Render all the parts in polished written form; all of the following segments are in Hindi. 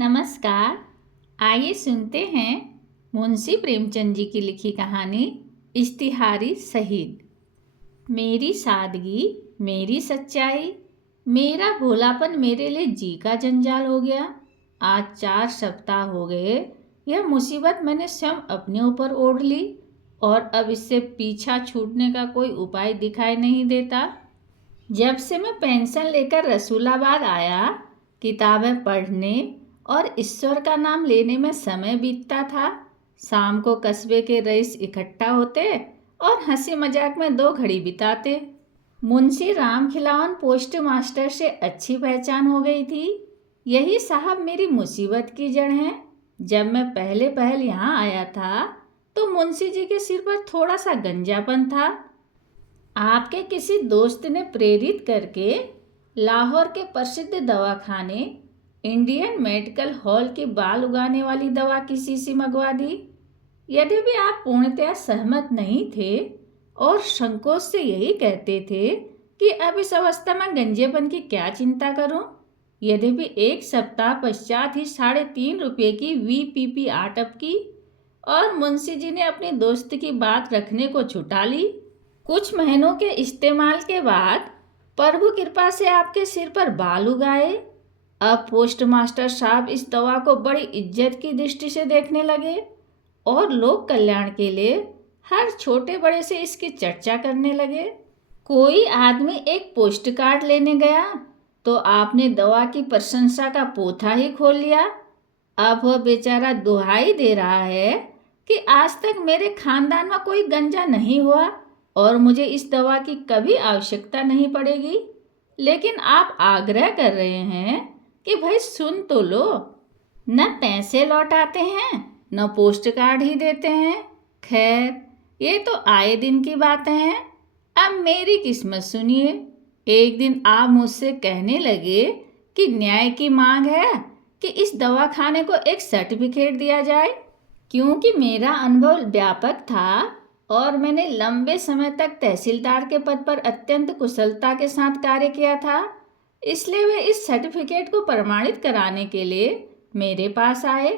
नमस्कार। आइए सुनते हैं मुंशी प्रेमचंद जी की लिखी कहानी इश्तिहारी शहीद। मेरी सादगी, मेरी सच्चाई, मेरा भोलापन मेरे लिए जी का जंजाल हो गया। आज 4 सप्ताह हो गए यह मुसीबत मैंने स्वयं अपने ऊपर ओढ़ ली और अब इससे पीछा छूटने का कोई उपाय दिखाई नहीं देता। जब से मैं पेंशन लेकर रसूलाबाद आया, किताबें पढ़ने और ईश्वर का नाम लेने में समय बीतता था। शाम को कस्बे के रईस इकट्ठा होते और हंसी मजाक में 2 घड़ी बिताते। मुंशी राम खिलावन पोस्ट मास्टर से अच्छी पहचान हो गई थी। यही साहब मेरी मुसीबत की जड़ हैं। जब मैं पहले पहल यहाँ आया था तो मुंशी जी के सिर पर थोड़ा सा गंजापन था। आपके किसी दोस्त ने प्रेरित करके लाहौर के प्रसिद्ध दवाखाने इंडियन मेडिकल हॉल की बाल उगाने वाली दवा की शीशी मंगवा दी। यद्यपि आप पूर्णतया सहमत नहीं थे और संकोच से यही कहते थे कि अब इस अवस्था में गंजेपन की क्या चिंता करूं, यद्यपि 1 सप्ताह पश्चात ही 3.5 रुपये की VPP आटप की और मुंशी जी ने अपनी दोस्त की बात रखने को छुटा ली। कुछ महीनों के इस्तेमाल के बाद प्रभु कृपा से आपके सिर पर बाल उगाए। अब पोस्ट मास्टर साहब इस दवा को बड़ी इज्जत की दृष्टि से देखने लगे और लोक कल्याण के लिए हर छोटे बड़े से इसकी चर्चा करने लगे। कोई आदमी एक पोस्ट कार्ड लेने गया तो आपने दवा की प्रशंसा का पोथा ही खोल लिया। अब वह बेचारा दुहाई दे रहा है कि आज तक मेरे खानदान में कोई गंजा नहीं हुआ और मुझे इस दवा की कभी आवश्यकता नहीं पड़ेगी। लेकिन आप आग्रह कर रहे हैं कि भाई सुन तो लो। न पैसे लौटाते हैं न पोस्ट कार्ड ही देते हैं। खैर, ये तो आए दिन की बातें हैं। अब मेरी किस्मत सुनिए। एक दिन आप मुझसे कहने लगे कि न्याय की मांग है कि इस दवाखाने को एक सर्टिफिकेट दिया जाए। क्योंकि मेरा अनुभव व्यापक था और मैंने लंबे समय तक तहसीलदार के पद पर अत्यंत कुशलता के साथ कार्य किया था, इसलिए वे इस सर्टिफिकेट को प्रमाणित कराने के लिए मेरे पास आए।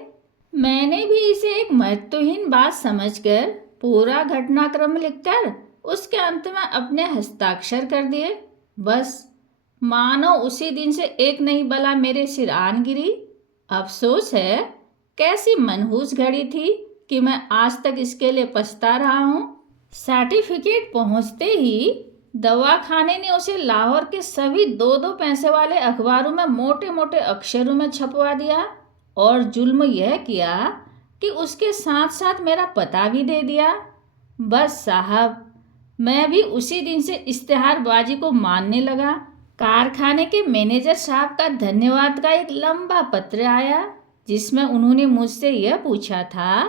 मैंने भी इसे एक महत्वहीन बात समझकर पूरा घटनाक्रम लिखकर उसके अंत में अपने हस्ताक्षर कर दिए। बस मानो उसी दिन से एक नई बला मेरे सिर आन गिरी। अफसोस है, कैसी मनहूस घड़ी थी कि मैं आज तक इसके लिए पछता रहा हूँ। सर्टिफिकेट पहुँचते ही दवाखाने ने उसे लाहौर के सभी 2-2 पैसे वाले अखबारों में मोटे मोटे अक्षरों में छपवा दिया और जुल्म यह किया कि उसके साथ साथ मेरा पता भी दे दिया। बस साहब, मैं भी उसी दिन से इश्तिहारबाजी को मानने लगा। कारखाने के मैनेजर साहब का धन्यवाद का एक लंबा पत्र आया जिसमें उन्होंने मुझसे यह पूछा था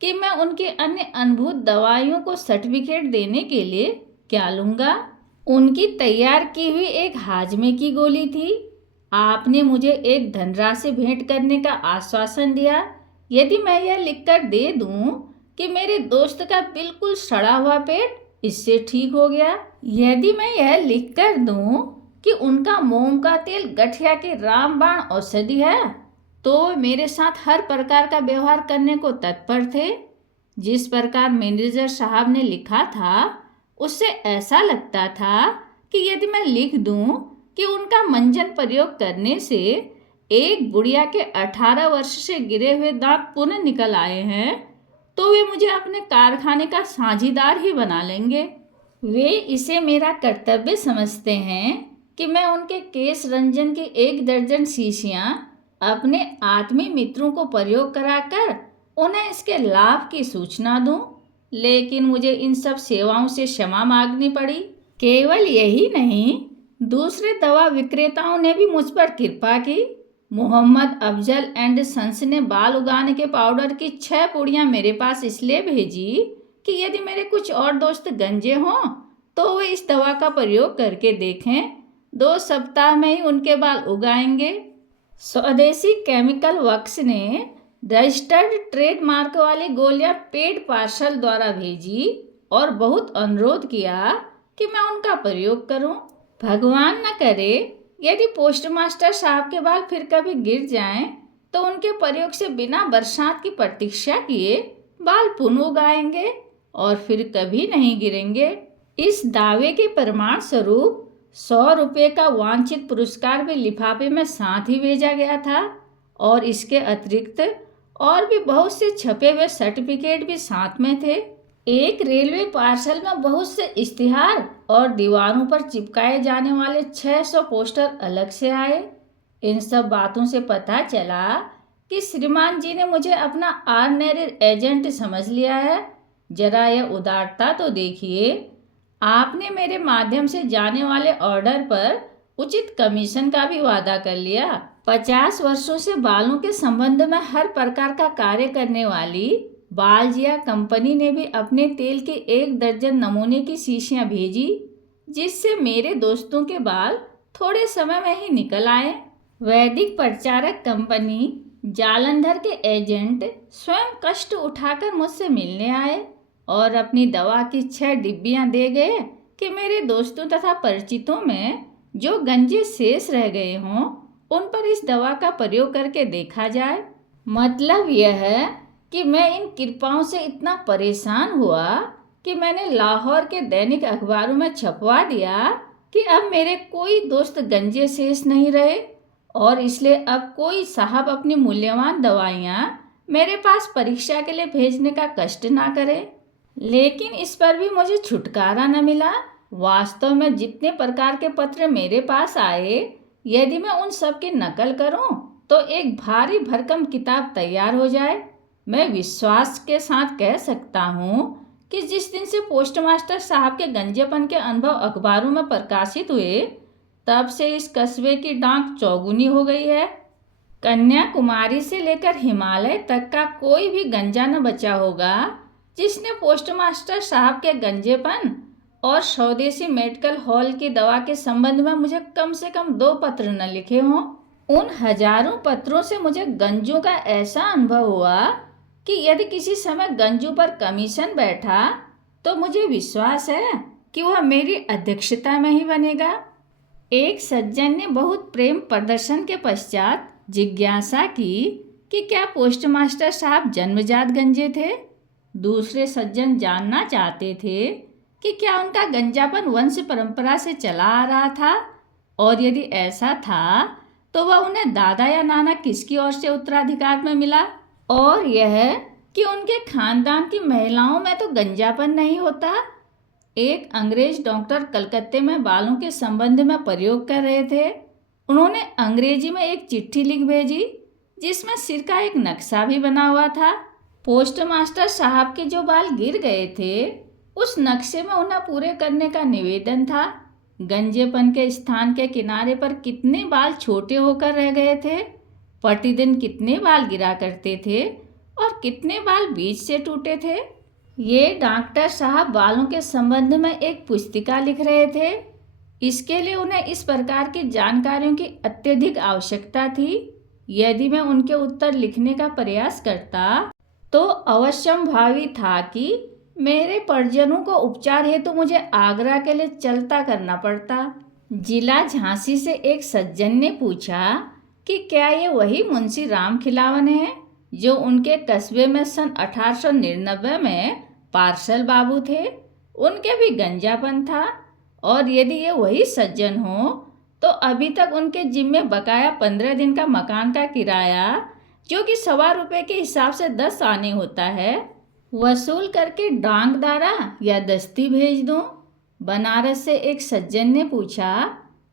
कि मैं उनके अन्य अनुभूत दवाइयों को सर्टिफिकेट देने के लिए क्या लूँगा। उनकी तैयार की हुई एक हाजमे की गोली थी। आपने मुझे एक धनराशि भेंट करने का आश्वासन दिया यदि मैं यह लिखकर दे दूं कि मेरे दोस्त का बिल्कुल सड़ा हुआ पेट इससे ठीक हो गया। यदि मैं यह लिखकर दूं कि उनका मोम का तेल गठिया के रामबाण औषधि है तो वे मेरे साथ हर प्रकार का व्यवहार करने को तत्पर थे। जिस प्रकार मैनेजर साहब ने लिखा था उससे ऐसा लगता था कि यदि मैं लिख दूं कि उनका मंजन प्रयोग करने से एक बुढ़िया के 18 वर्ष से गिरे हुए दांत पुनः निकल आए हैं तो वे मुझे अपने कारखाने का साझीदार ही बना लेंगे। वे इसे मेरा कर्तव्य समझते हैं कि मैं उनके केश रंजन की 1 दर्जन शीशियाँ अपने आत्मीय मित्रों को प्रयोग कराकर उन्हें इसके लाभ की सूचना दूं। लेकिन मुझे इन सब सेवाओं से क्षमा मांगनी पड़ी। केवल यही नहीं, दूसरे दवा विक्रेताओं ने भी मुझ पर कृपा की। मोहम्मद अफजल एंड सन्स ने बाल उगाने के पाउडर की 6 पुड़ियाँ मेरे पास इसलिए भेजी कि यदि मेरे कुछ और दोस्त गंजे हों तो वे इस दवा का प्रयोग करके देखें। 2 सप्ताह में ही उनके बाल उगाएंगे। स्वदेशी केमिकल वर्क्स ने रजिस्टर्ड ट्रेडमार्क वाली गोलियां पेड पार्सल द्वारा भेजी और बहुत अनुरोध किया कि मैं उनका प्रयोग करूं। भगवान न करे यदि पोस्टमास्टर साहब के बाल फिर कभी गिर जाएं तो उनके प्रयोग से बिना बरसात की प्रतीक्षा किए बाल पुनः उगाएंगे और फिर कभी नहीं गिरेंगे। इस दावे के प्रमाण स्वरूप 100 रुपये का वांछित पुरस्कार भी लिफाफे में साथ ही भेजा गया था और इसके अतिरिक्त और भी बहुत से छपे हुए सर्टिफिकेट भी साथ में थे। एक रेलवे पार्सल में बहुत से इश्तिहार और दीवारों पर चिपकाए जाने वाले 600 पोस्टर अलग से आए। इन सब बातों से पता चला कि श्रीमान जी ने मुझे अपना ऑर्डिनरी एजेंट समझ लिया है। जरा यह उदारता तो देखिए, आपने मेरे माध्यम से जाने वाले ऑर्डर पर उचित कमीशन का भी वादा कर लिया। 50 वर्षों से बालों के संबंध में हर प्रकार का कार्य करने वाली बालजिया कंपनी ने भी अपने तेल के 1 दर्जन नमूने की शीशियां भेजी, जिससे मेरे दोस्तों के बाल थोड़े समय में ही निकल आए। वैदिक प्रचारक कंपनी जालंधर के एजेंट स्वयं कष्ट उठाकर मुझसे मिलने आए और अपनी दवा की 6 डिब्बियां दे गए कि मेरे दोस्तों तथा परिचितों में जो गंजे शेष रह गए हों उन पर इस दवा का प्रयोग करके देखा जाए। मतलब यह है कि मैं इन कृपाओं से इतना परेशान हुआ कि मैंने लाहौर के दैनिक अखबारों में छपवा दिया कि अब मेरे कोई दोस्त गंजे शेष नहीं रहे और इसलिए अब कोई साहब अपनी मूल्यवान दवाइयाँ मेरे पास परीक्षा के लिए भेजने का कष्ट ना करे। लेकिन इस पर भी मुझे छुटकारा न मिला। वास्तव में जितने प्रकार के पत्र मेरे पास आए, यदि मैं उन सब की नकल करूं तो एक भारी भरकम किताब तैयार हो जाए। मैं विश्वास के साथ कह सकता हूं कि जिस दिन से पोस्टमास्टर साहब के गंजेपन के अनुभव अखबारों में प्रकाशित हुए, तब से इस कस्बे की डांक चौगुनी हो गई है। कन्याकुमारी से लेकर हिमालय तक का कोई भी गंजा न बचा होगा जिसने पोस्टमास्टर साहब के गंजेपन और स्वदेशी मेडिकल हॉल की दवा के संबंध में मुझे कम से कम 2 पत्र न लिखे हों। उन हजारों पत्रों से मुझे गंजों का ऐसा अनुभव हुआ कि यदि किसी समय गंजों पर कमीशन बैठा तो मुझे विश्वास है कि वह मेरी अध्यक्षता में ही बनेगा। एक सज्जन ने बहुत प्रेम प्रदर्शन के पश्चात जिज्ञासा की कि क्या पोस्टमास्टर साहब जन्मजात गंजे थे। दूसरे सज्जन जानना चाहते थे कि क्या उनका गंजापन वंश परंपरा से चला आ रहा था और यदि ऐसा था तो वह उन्हें दादा या नाना किसकी ओर से उत्तराधिकार में मिला, और यह कि उनके खानदान की महिलाओं में तो गंजापन नहीं होता। एक अंग्रेज डॉक्टर कलकत्ते में बालों के संबंध में प्रयोग कर रहे थे। उन्होंने अंग्रेजी में एक चिट्ठी लिख भेजी जिसमें सिर का एक नक्शा भी बना हुआ था। पोस्टमास्टर साहब के जो बाल गिर गए थे उस नक्शे में उन्हें पूरे करने का निवेदन था। गंजेपन के स्थान के किनारे पर कितने बाल छोटे होकर रह गए थे, प्रतिदिन कितने बाल गिरा करते थे और कितने बाल बीच से टूटे थे। ये डॉक्टर साहब बालों के संबंध में एक पुस्तिका लिख रहे थे। इसके लिए उन्हें इस प्रकार की जानकारियों की अत्यधिक आवश्यकता थी। यदि मैं उनके उत्तर लिखने का प्रयास करता तो अवश्यंभावी था कि मेरे परिजनों को उपचार हेतु मुझे आगरा के लिए चलता करना पड़ता। जिला झांसी से एक सज्जन ने पूछा कि क्या ये वही मुंशी राम खिलावन है जो उनके कस्बे में सन 1899 में पार्सल बाबू थे। उनके भी गंजापन था और यदि ये वही सज्जन हो तो अभी तक उनके जिम्मे बकाया 15 दिन का मकान का किराया, जो कि ₹1.25 रुपये के हिसाब से 10 आने होता है, वसूल करके डांगदारा या दस्ती भेज दूं। बनारस से एक सज्जन ने पूछा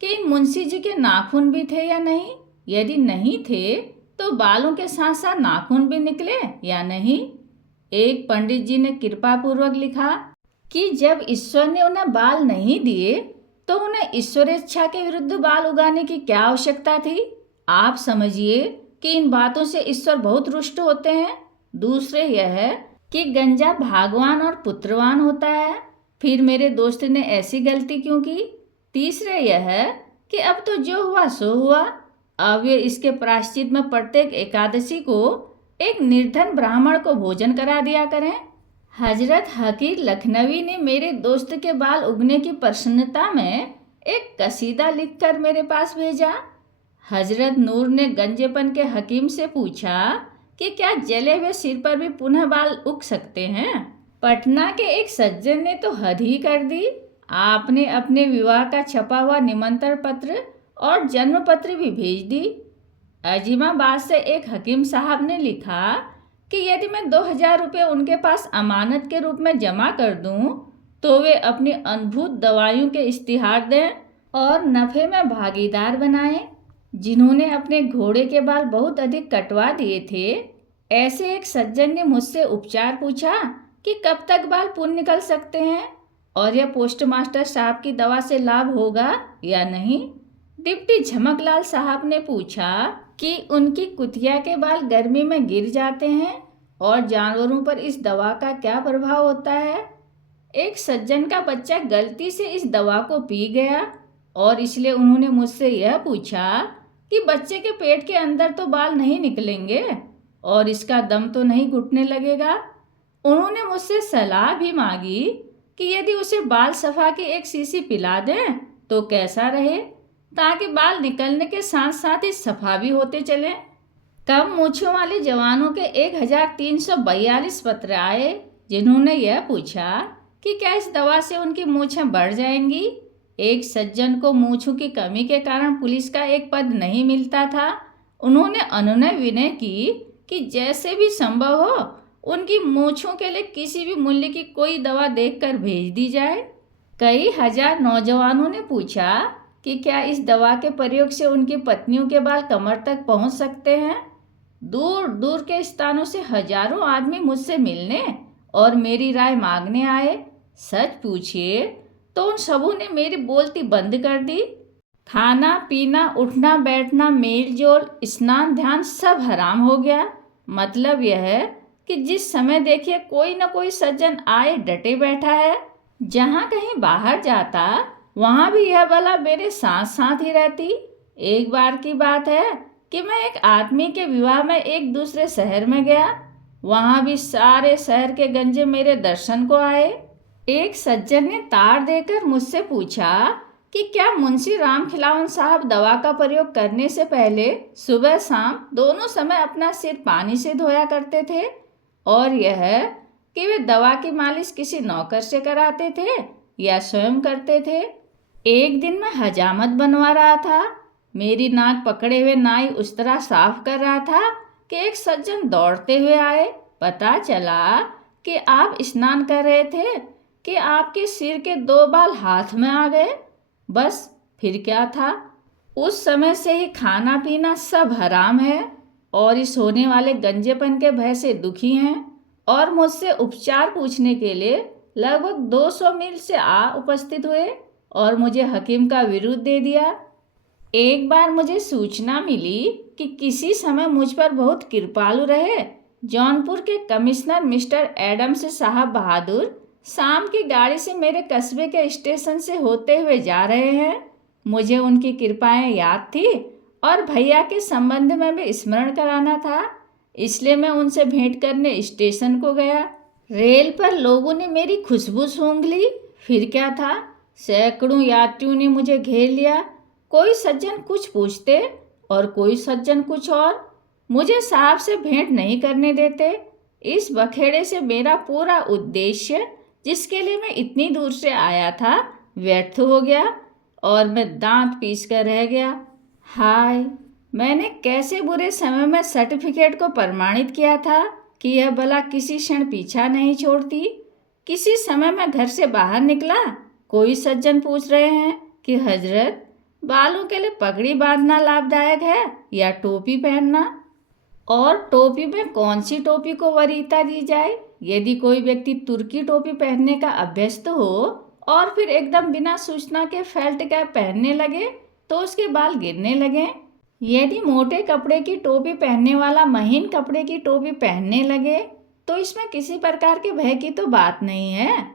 कि इन मुंशी जी के नाखून भी थे या नहीं। यदि नहीं थे तो बालों के साथ साथ नाखून भी निकले या नहीं। एक पंडित जी ने कृपा पूर्वक लिखा कि जब ईश्वर ने उन्हें बाल नहीं दिए तो उन्हें ईश्वरेच्छा के विरुद्ध बाल उगाने की क्या आवश्यकता थी। आप समझिए कि इन बातों से ईश्वर बहुत रुष्ट होते हैं। दूसरे यह है कि गंजा भागवान और पुत्रवान होता है, फिर मेरे दोस्त ने ऐसी गलती क्यों की। तीसरे यह है कि अब तो जो हुआ सो हुआ। अब वे इसके प्रायश्चित में प्रत्येक एकादशी को एक निर्धन ब्राह्मण को भोजन करा दिया करें। हजरत हकीर लखनवी ने मेरे दोस्त के बाल उगने की प्रसन्नता में एक कसीदा लिखकर मेरे पास भेजा। हजरत नूर ने गंजेपन के हकीम से पूछा कि क्या जले हुए सिर पर भी पुनः बाल उग सकते हैं? पटना के एक सज्जन ने तो हद ही कर दी। आपने अपने विवाह का छपा हुआ निमंत्रण पत्र और जन्म पत्र भी भेज दी। अजीमाबाद से एक हकीम साहब ने लिखा कि यदि मैं 2,000 रुपये उनके पास अमानत के रूप में जमा कर दूं, तो वे अपनी अद्भुत दवाइयों के इश्तिहार दें और नफ़े में भागीदार बनाएं। जिन्होंने अपने घोड़े के बाल बहुत अधिक कटवा दिए थे, ऐसे एक सज्जन ने मुझसे उपचार पूछा कि कब तक बाल पुनः निकल सकते हैं और यह पोस्टमास्टर साहब की दवा से लाभ होगा या नहीं। डिप्टी झमकलाल साहब ने पूछा कि उनकी कुतिया के बाल गर्मी में गिर जाते हैं और जानवरों पर इस दवा का क्या प्रभाव होता है। एक सज्जन का बच्चा गलती से इस दवा को पी गया और इसलिए उन्होंने मुझसे यह पूछा कि बच्चे के पेट के अंदर तो बाल नहीं निकलेंगे और इसका दम तो नहीं घुटने लगेगा। उन्होंने मुझसे सलाह भी मांगी कि यदि उसे बाल सफा की एक शीशी पिला दें तो कैसा रहे, ताकि बाल निकलने के साथ साथ ही सफा भी होते चलें। कम मूंछों वाले जवानों के 1,342 पत्र आए, जिन्होंने यह पूछा कि क्या इस दवा से उनकी मूंछें बढ़ जाएंगी। एक सज्जन को मूंछों की कमी के कारण पुलिस का एक पद नहीं मिलता था। उन्होंने अनुनय विनय की कि जैसे भी संभव हो उनकी मूंछों के लिए किसी भी मूल्य की कोई दवा देखकर भेज दी जाए। कई हजार नौजवानों ने पूछा कि क्या इस दवा के प्रयोग से उनकी पत्नियों के बाल कमर तक पहुंच सकते हैं। दूर दूर के स्थानों से हजारों आदमी मुझसे मिलने और मेरी राय मांगने आए। सच पूछिए तो उन सबों ने मेरी बोलती बंद कर दी। खाना पीना, उठना बैठना, मेल जोल, स्नान ध्यान सब हराम हो गया। मतलब यह है कि जिस समय देखिए कोई न कोई सज्जन आए डटे बैठा है। जहाँ कहीं बाहर जाता वहाँ भी यह बला मेरे साथ साथ ही रहती। एक बार की बात है कि मैं एक आदमी के विवाह में एक दूसरे शहर में गया। वहाँ भी सारे शहर के गंजे मेरे दर्शन को आए। एक सज्जन ने तार देकर मुझसे पूछा कि क्या मुंशी राम खिलावन साहब दवा का प्रयोग करने से पहले सुबह शाम दोनों समय अपना सिर पानी से धोया करते थे, और यह कि वे दवा की मालिश किसी नौकर से कराते थे या स्वयं करते थे। एक दिन मैं हजामत बनवा रहा था। मेरी नाक पकड़े हुए नाई उस तरह साफ कर रहा था कि एक सज्जन दौड़ते हुए आए। पता चला कि आप स्नान कर रहे थे कि आपके सिर के 2 बाल हाथ में आ गए। बस फिर क्या था। उस समय से ही खाना पीना सब हराम है और इस होने वाले गंजेपन के भय से दुखी हैं और मुझसे उपचार पूछने के लिए लगभग 200 मील से आ उपस्थित हुए और मुझे हकीम का विरुद्ध दे दिया। एक बार मुझे सूचना मिली कि किसी समय मुझ पर बहुत कृपालु रहे जौनपुर के कमिश्नर मिस्टर एडम्स साहब बहादुर शाम की गाड़ी से मेरे कस्बे के स्टेशन से होते हुए जा रहे हैं। मुझे उनकी कृपाएं याद थी और भैया के संबंध में भी स्मरण कराना था, इसलिए मैं उनसे भेंट करने स्टेशन को गया। रेल पर लोगों ने मेरी खुशबू सूंघ ली। फिर क्या था, सैकड़ों यात्रियों ने मुझे घेर लिया। कोई सज्जन कुछ पूछते और कोई सज्जन कुछ और। मुझे साहब से भेंट नहीं करने देते। इस बखेड़े से मेरा पूरा उद्देश्य, जिसके लिए मैं इतनी दूर से आया था, व्यर्थ हो गया और मैं दांत पीस कर रह गया। हाय, मैंने कैसे बुरे समय में सर्टिफिकेट को प्रमाणित किया था कि यह भला किसी क्षण पीछा नहीं छोड़ती। किसी समय मैं घर से बाहर निकला, कोई सज्जन पूछ रहे हैं कि हजरत, बालों के लिए पगड़ी बांधना लाभदायक है या टोपी पहनना, और टोपी में कौन सी टोपी को वरीयता दी जाए। यदि कोई व्यक्ति तुर्की टोपी पहनने का अभ्यस्त हो और फिर एकदम बिना सूचना के फेल्ट कैप पहनने लगे तो उसके बाल गिरने लगे। यदि मोटे कपड़े की टोपी पहनने वाला महीन कपड़े की टोपी पहनने लगे तो इसमें किसी प्रकार के भय की तो बात नहीं है।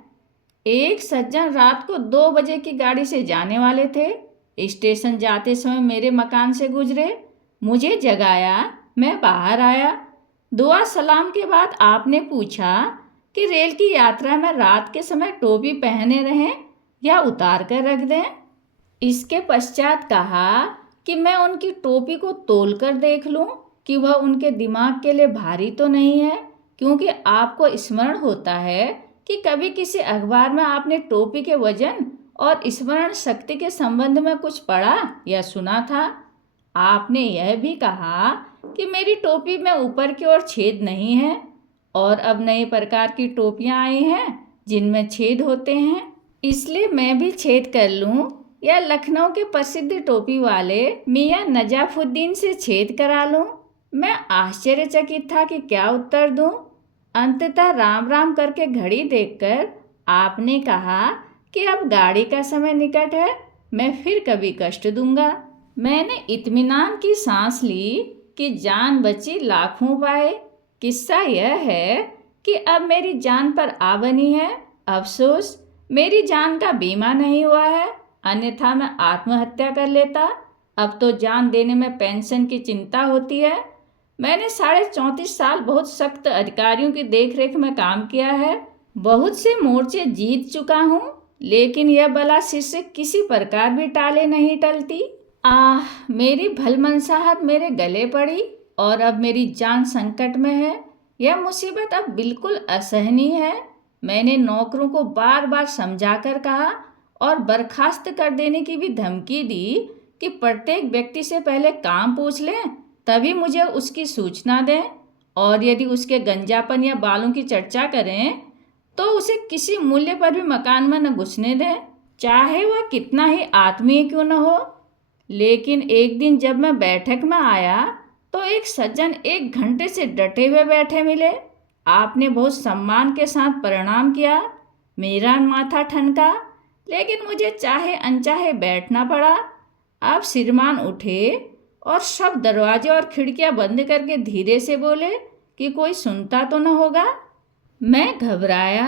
एक सज्जन रात को 2 बजे की गाड़ी से जाने वाले थे। स्टेशन जाते समय मेरे मकान से गुजरे, मुझे जगाया, मैं बाहर आया। दुआ सलाम के बाद आपने पूछा कि रेल की यात्रा में रात के समय टोपी पहने रहें या उतार कर रख दें। इसके पश्चात कहा कि मैं उनकी टोपी को तोल कर देख लूं कि वह उनके दिमाग के लिए भारी तो नहीं है, क्योंकि आपको स्मरण होता है कि कभी किसी अखबार में आपने टोपी के वजन और स्मरण शक्ति के संबंध में कुछ पढ़ा या सुना था। आपने यह भी कहा कि मेरी टोपी में ऊपर की ओर छेद नहीं है, और अब नए प्रकार की टोपियां आई हैं जिनमें छेद होते हैं, इसलिए मैं भी छेद कर लूं या लखनऊ के प्रसिद्ध टोपी वाले मियां नजाफुद्दीन से छेद करा लूं। मैं आश्चर्यचकित था कि क्या उत्तर दूं। अंततः राम राम करके घड़ी देखकर आपने कहा कि अब गाड़ी का समय निकट है, मैं फिर कभी कष्ट दूंगा। मैंने इत्मीनान की सांस ली कि जान बची लाखों पाए। किस्सा यह है कि अब मेरी जान पर आ बनी है। अफसोस मेरी जान का बीमा नहीं हुआ है, अन्यथा मैं आत्महत्या कर लेता। अब तो जान देने में पेंशन की चिंता होती है। मैंने 34.5 साल बहुत सख्त अधिकारियों की देखरेख में काम किया है, बहुत से मोर्चे जीत चुका हूँ, लेकिन यह बला सिर से किसी प्रकार भी टाले नहीं टलती। मेरी भलमनसाहत मेरे गले पड़ी और अब मेरी जान संकट में है। यह मुसीबत अब बिल्कुल असहनीय है। मैंने नौकरों को बार बार समझाकर कहा और बर्खास्त कर देने की भी धमकी दी कि प्रत्येक व्यक्ति से पहले काम पूछ लें, तभी मुझे उसकी सूचना दें, और यदि उसके गंजापन या बालों की चर्चा करें तो उसे किसी मूल्य पर भी मकान में न घुसने दें, चाहे वह कितना ही आत्मीय क्यों न हो। लेकिन एक दिन जब मैं बैठक में आया तो एक सज्जन 1 घंटे से डटे हुए बैठे मिले। आपने बहुत सम्मान के साथ प्रणाम किया, मेरा माथा ठनका, लेकिन मुझे चाहे अनचाहे बैठना पड़ा। आप श्रीमान उठे और सब दरवाजे और खिड़कियां बंद करके धीरे से बोले कि कोई सुनता तो न होगा। मैं घबराया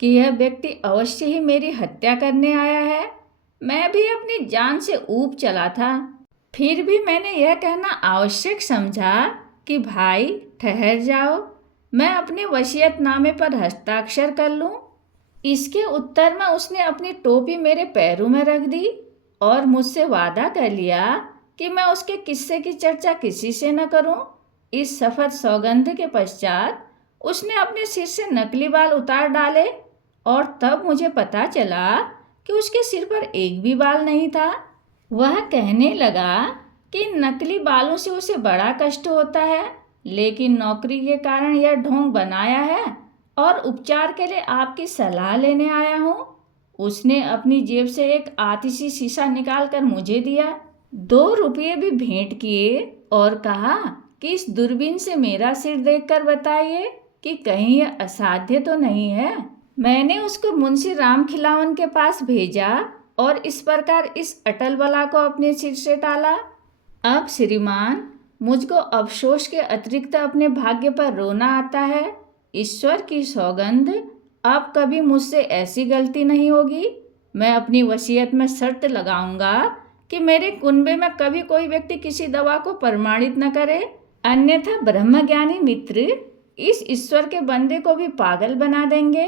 कि यह व्यक्ति अवश्य ही मेरी हत्या करने आया है। मैं भी अपनी जान से ऊब चला था। फिर भी मैंने यह कहना आवश्यक समझा कि भाई ठहर जाओ, मैं अपने वसीयतनामे पर हस्ताक्षर कर लूं। इसके उत्तर में उसने अपनी टोपी मेरे पैरों में रख दी और मुझसे वादा कर लिया कि मैं उसके किस्से की चर्चा किसी से न करूं। इस सफल सौगंध के पश्चात उसने अपने सिर से नकली बाल उतार डाले और तब मुझे पता चला कि उसके सिर पर एक भी बाल नहीं था। वह कहने लगा कि नकली बालों से उसे बड़ा कष्ट होता है, लेकिन नौकरी के कारण यह ढोंग बनाया है और उपचार के लिए आपकी सलाह लेने आया हूँ। उसने अपनी जेब से एक आतिशी शीशा निकालकर मुझे दिया, 2 रुपये भी भेंट किए और कहा कि इस दूरबीन से मेरा सिर देखकर बताइए कि कहीं यह असाध्य तो नहीं है। मैंने उसको मुंशी राम खिलावन के पास भेजा और इस प्रकार इस अटल बला को अपने सिर से टाला। अब श्रीमान, मुझको अफसोस के अतिरिक्त अपने भाग्य पर रोना आता है। ईश्वर की सौगंध, अब कभी मुझसे ऐसी गलती नहीं होगी। मैं अपनी वसीयत में शर्त लगाऊंगा कि मेरे कुनबे में कभी कोई व्यक्ति किसी दवा को प्रमाणित न करे, अन्यथा ब्रह्मज्ञानी मित्र इस ईश्वर के बंदे को भी पागल बना देंगे।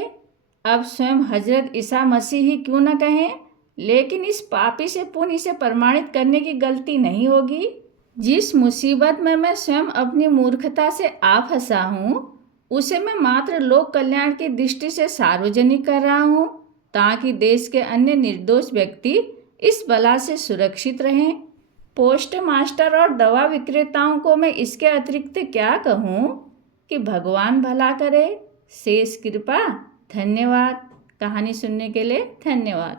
अब स्वयं हजरत ईसा मसीह ही क्यों न कहें, लेकिन इस पापी से पुण्य इसे प्रमाणित करने की गलती नहीं होगी। जिस मुसीबत में मैं स्वयं अपनी मूर्खता से आ फंसा हूँ, उसे मैं मात्र लोक कल्याण की दृष्टि से सार्वजनिक कर रहा हूँ, ताकि देश के अन्य निर्दोष व्यक्ति इस बला से सुरक्षित रहें। पोस्ट मास्टर और दवा विक्रेताओं को मैं इसके अतिरिक्त क्या कहूँ कि भगवान भला करे, शेष कृपा। धन्यवाद। कहानी सुनने के लिए धन्यवाद।